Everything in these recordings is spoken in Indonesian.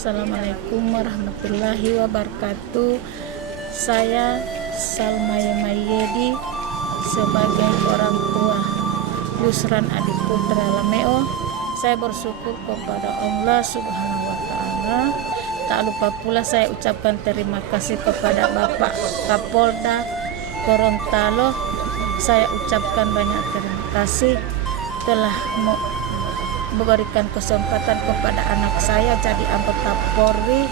Assalamualaikum warahmatullahi wabarakatuh. Saya Salmaya Mayedi sebagai orang tua Yusran Adik Putra Lameo. Saya bersyukur kepada Allah Subhanahu wa Ta'ala. Tak lupa pula saya ucapkan terima kasih kepada Bapak Kapolda Gorontalo. Saya ucapkan banyak terima kasih telah memberikan kesempatan kepada anak saya jadi anggota Polri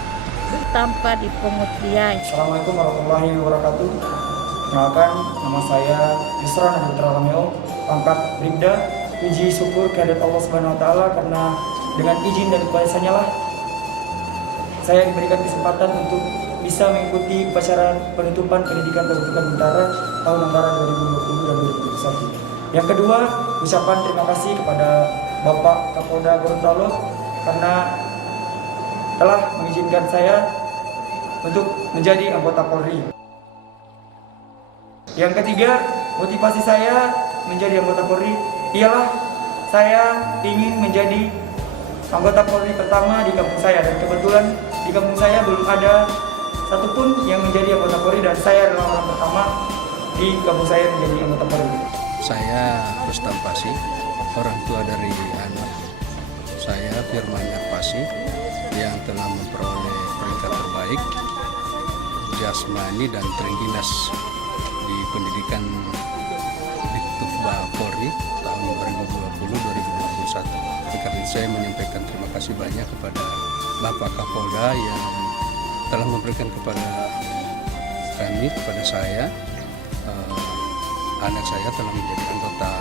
tanpa dipungut biaya. Assalamualaikum warahmatullahi wabarakatuh. Perkenalkan, nama saya Yusran Adik Putra Lameo, pangkat Bribda. Puji syukur kehadirat Allah Subhanahu wa Ta'ala karena dengan izin dan kuasanya lah saya diberikan kesempatan untuk bisa mengikuti upacara penutupan pendidikan Terbuka Bintara tahun anggaran 2020 dan 2021. Yang kedua, ucapan terima kasih kepada Bapak Kapolda Gorontalo karena telah mengizinkan saya untuk menjadi anggota Polri. Yang ketiga, motivasi saya menjadi anggota Polri ialah saya ingin menjadi anggota Polri pertama di kampung saya, dan kebetulan di kampung saya belum ada satupun yang menjadi anggota Polri, dan saya adalah orang pertama di kampung saya menjadi anggota Polri. Saya Rustam Pasi, orang tua dari anak saya Firman Pasi yang telah memperoleh peringkat terbaik jasmani dan terengginas di pendidikan Ditutba Polri tahun 2020-2021. Karena saya menyampaikan terima kasih banyak kepada Bapak Kapolda yang telah memberikan kepada kami, kepada saya, anak saya telah menjadi anggota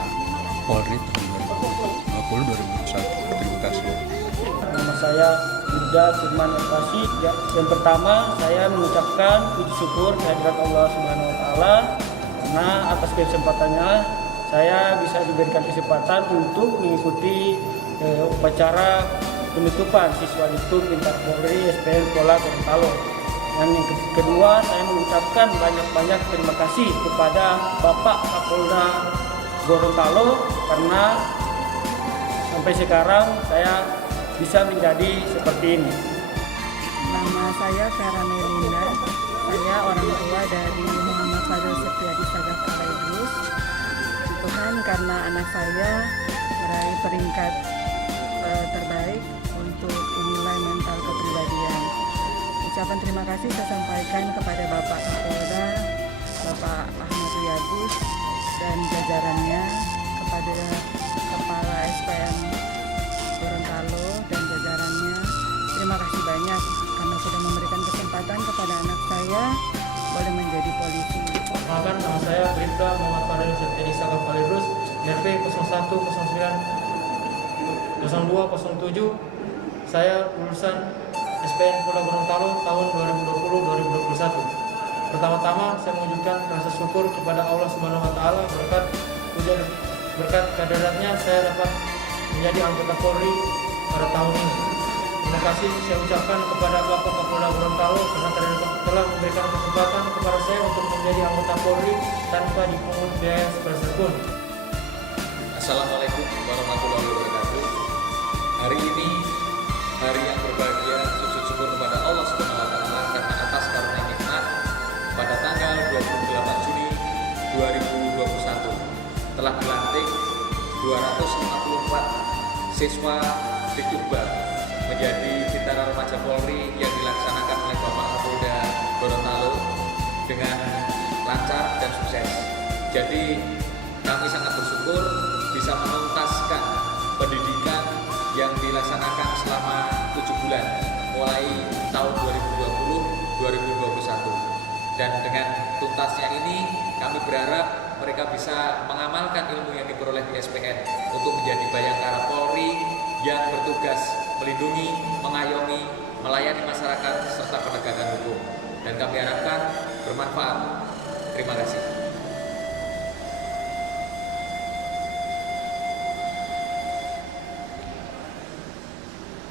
Polri tahun 2020-2021. Terima kasih. Nama saya Bribda Firman Pasi. Yang pertama, saya mengucapkan puji syukur kehadirat Allah Subhanahu wa Ta'ala karena atas kesempatannya saya bisa diberikan kesempatan untuk mengikuti upacara penutupan siswa Dituk tingkat Polri SPN Pola Gorontalo. Dan yang kedua, saya mengucapkan banyak-banyak terima kasih kepada Bapak Kapolda Gorontalo karena sampai sekarang saya bisa menjadi seperti ini. Nama saya Vera Melinda. Saya orang tua dari Muhammad Fadil Setiadi Sagaf Alaidrus. Tuhan, karena anak saya meraih peringkat terbaik untuk nilai mental kepribadian. Ucapan terima kasih saya sampaikan kepada Bapak Kapolda, Bapak Ahmad Riyabus dan jajarannya, kepada Kepala SPN Gorontalo dan jajarannya. Terima kasih banyak karena sudah memberikan kesempatan kepada anak saya boleh menjadi polisi. Perkenalkan, nama saya Bribda Muhammad Fadil Setiadi Sagaf Alaidrus, RP 01090207. Saya lulusan SPN Polda Gorontalo tahun 2020-2021. Pertama-tama saya menunjukkan rasa syukur kepada Allah Subhanahu wa Ta'ala berkat kehadiratnya saya dapat menjadi anggota Polri pada tahun ini. Terima kasih saya ucapkan kepada Bapak Kapolda Gorontalo karena telah memberikan kesempatan kepada saya untuk menjadi anggota Polri tanpa dipungut biaya sepeserpun. Assalamualaikum warahmatullahi wabarakatuh. Hari ini hari yang berbahagia, sujud syukur kepada Allah Subhanahu wa Ta'ala karena atas karunia nikmat pada tanggal 28 Juni 2021 telah dilantik 254 siswa Ditutba menjadi Bintara Remaja Polri yang dilaksanakan oleh Bapak Kapolda Gorontalo dengan lancar dan sukses. Jadi kami sangat bersyukur bisa menuntaskan pendidikan yang dilaksanakan selama 7 bulan mulai tahun 2020-2021. Dan dengan tuntasnya ini kami berharap mereka bisa mengamalkan ilmu yang diperoleh di SPN untuk menjadi bayangkara Polri yang bertugas melindungi, mengayomi, melayani masyarakat serta penegakan hukum. Dan kami harapkan bermanfaat. Terima kasih.